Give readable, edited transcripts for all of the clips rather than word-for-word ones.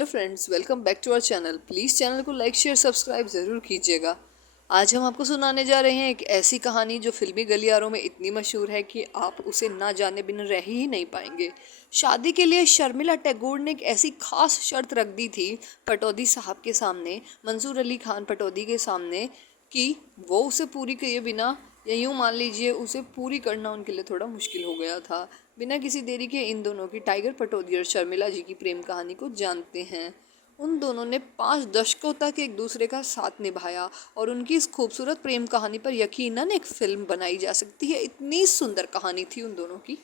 Hello friends, welcome back to our channel. Please channel को like share subscribe ज़रूर कीजिएगा। आज हम आपको सुनाने जा रहे हैं एक ऐसी कहानी जो फिल्मी गलियारों में इतनी मशहूर है कि आप उसे ना जाने बिना रह ही नहीं पाएंगे। शादी के लिए शर्मिला टैगोर ने एक ऐसी खास शर्त रख दी थी पटौदी साहब के सामने, मंसूर अली खान पटौदी के सामने, कि वो उसे पूरी किए बिना, या यूँ मान लीजिए उसे पूरी करना उनके लिए थोड़ा मुश्किल हो गया था। बिना किसी देरी के इन दोनों की टाइगर पटौदी और शर्मिला जी की प्रेम कहानी को जानते हैं। उन दोनों ने 5 दशकों तक एक दूसरे का साथ निभाया और उनकी इस खूबसूरत प्रेम कहानी पर यकीनन एक फिल्म बनाई जा सकती है। इतनी सुंदर कहानी थी उन दोनों की।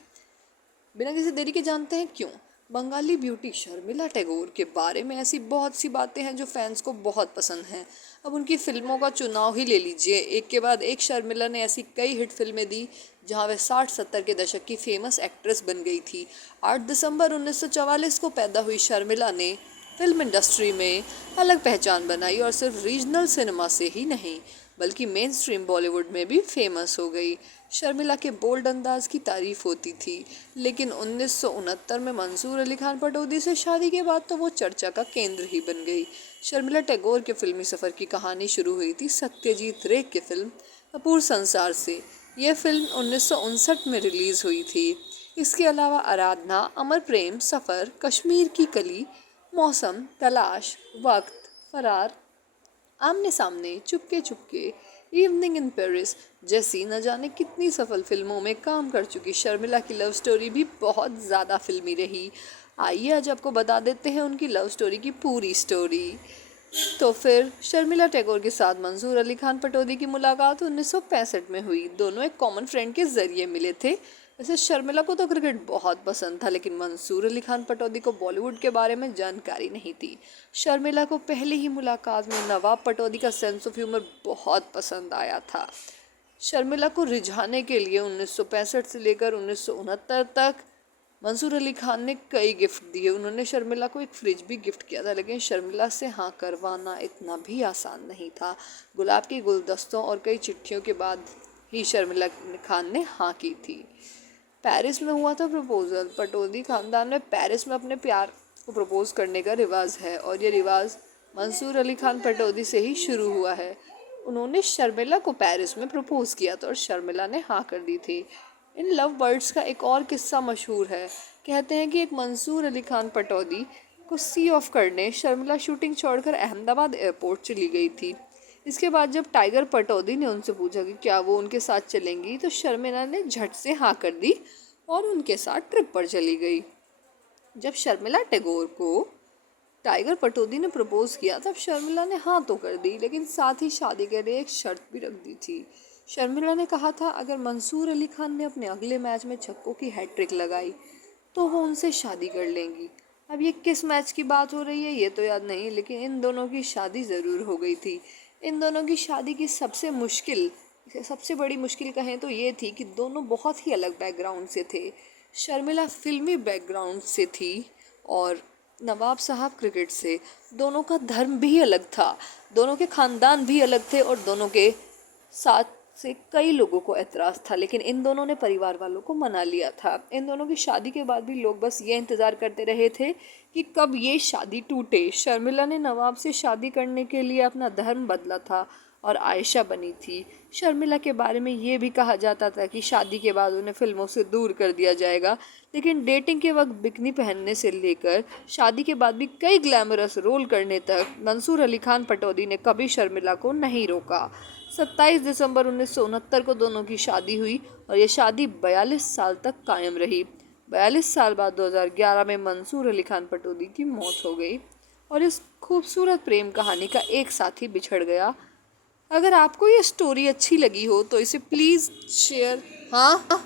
बिना किसी देरी के जानते हैं क्यों। बंगाली ब्यूटी शर्मिला टैगोर के बारे में ऐसी बहुत सी बातें हैं जो फैंस को बहुत पसंद हैं। अब उनकी फिल्मों का चुनाव ही ले लीजिए, एक के बाद एक शर्मिला ने ऐसी कई हिट फिल्में दी जहां वह 60-70 के दशक की फेमस एक्ट्रेस बन गई थी। 8 दिसंबर 1944 को पैदा हुई शर्मिला ने फिल्म इंडस्ट्री में अलग पहचान बनाई और सिर्फ रीजनल सिनेमा से ही नहीं बल्कि मेन स्ट्रीम बॉलीवुड में भी फेमस हो गई। शर्मिला के बोल्ड अंदाज की तारीफ होती थी, लेकिन 1969 में मंसूर अली खान पटौदी से शादी के बाद तो वो चर्चा का केंद्र ही बन गई। शर्मिला टैगोर के फिल्मी सफ़र की कहानी शुरू हुई थी सत्यजीत रे की फिल्म अपूर्व संसार से। यह फिल्म 1959 में रिलीज़ हुई थी। इसके अलावा आराधना, अमर प्रेम, सफ़र, कश्मीर की कली, मौसम, तलाश, वक्त, फरार, आमने सामने, Chupke Chupke, evening in Paris जैसी न जाने कितनी सफल फिल्मों में काम कर चुकी शर्मिला की लव स्टोरी भी बहुत ज़्यादा फिल्मी रही। आइए आज आपको बता देते हैं उनकी लव स्टोरी की पूरी स्टोरी। तो फिर शर्मिला टैगोर के साथ मंसूर अली खान पटौदी की मुलाकात 1965 में हुई। दोनों एक कॉमन फ्रेंड के जरिए मिले थे। वैसे शर्मिला को तो क्रिकेट बहुत पसंद था, लेकिन मंसूर अली खान पटौदी को बॉलीवुड के बारे में जानकारी नहीं थी। शर्मिला को पहली ही मुलाकात में नवाब पटौदी का सेंस ऑफ ह्यूमर बहुत पसंद आया था। शर्मिला को रिझाने के लिए 1965 से लेकर 1969 तक मंसूर अली खान ने कई गिफ्ट दिए। उन्होंने शर्मिला को एक फ्रिज भी गिफ्ट किया था, लेकिन शर्मिला से हाँ करवाना इतना भी आसान नहीं था। गुलाब के गुलदस्तों और कई चिट्ठियों के बाद ही शर्मिला खान ने हाँ की थी। पेरिस में हुआ था प्रपोजल। पटौदी खानदान में पेरिस में अपने प्यार को प्रपोज करने का रिवाज है और ये रिवाज मंसूर अली खान पटौदी से ही शुरू हुआ है। उन्होंने शर्मिला को पेरिस में प्रपोज किया था और शर्मिला ने हाँ कर दी थी। इन लव बर्ड्स का एक और किस्सा मशहूर है। कहते हैं कि एक मंसूर अली खान पटौदी को सी ऑफ करने शर्मिला शूटिंग छोड़कर अहमदाबाद एयरपोर्ट चली गई थी। इसके बाद जब टाइगर पटौदी ने उनसे पूछा कि क्या वो उनके साथ चलेंगी, तो शर्मिला ने झट से हाँ कर दी और उनके साथ ट्रिप पर चली गई। जब शर्मिला टैगोर को टाइगर पटौदी ने प्रपोज किया तब शर्मिला ने हाँ तो कर दी, लेकिन साथ ही शादी के लिए एक शर्त भी रख दी थी। शर्मिला ने कहा था अगर मंसूर अली खान ने अपने अगले मैच में छक्कों की हैट्रिक लगाई तो वो उनसे शादी कर लेंगी। अब ये किस मैच की बात हो रही है ये तो याद नहीं, लेकिन इन दोनों की शादी ज़रूर हो गई थी। इन दोनों की शादी की सबसे बड़ी मुश्किल कहें तो ये थी कि दोनों बहुत ही अलग बैकग्राउंड से थे। शर्मिला फिल्मी बैकग्राउंड से थी और नवाब साहब क्रिकेट से। दोनों का धर्म भी अलग था, दोनों के ख़ानदान भी अलग थे और दोनों के साथ से कई लोगों को एतराज़ था, लेकिन इन दोनों ने परिवार वालों को मना लिया था। इन दोनों की शादी के बाद भी लोग बस ये इंतज़ार करते रहे थे कि कब ये शादी टूटे। शर्मिला ने नवाब से शादी करने के लिए अपना धर्म बदला था और आयशा बनी थी। शर्मिला के बारे में ये भी कहा जाता था कि शादी के बाद उन्हें फिल्मों से दूर कर दिया जाएगा, लेकिन डेटिंग के वक्त बिकनी पहनने से लेकर शादी के बाद भी कई ग्लैमरस रोल करने तक मंसूर अली खान पटौदी ने कभी शर्मिला को नहीं रोका। 27 दिसंबर 1969 को दोनों की शादी हुई और ये शादी 42 साल तक कायम रही। 42 साल बाद 2011 में मंसूर अली खान पटौदी की मौत हो गई और इस खूबसूरत प्रेम कहानी का एक साथी बिछड़ गया। अगर आपको ये स्टोरी अच्छी लगी हो तो इसे प्लीज़ शेयर। हाँ।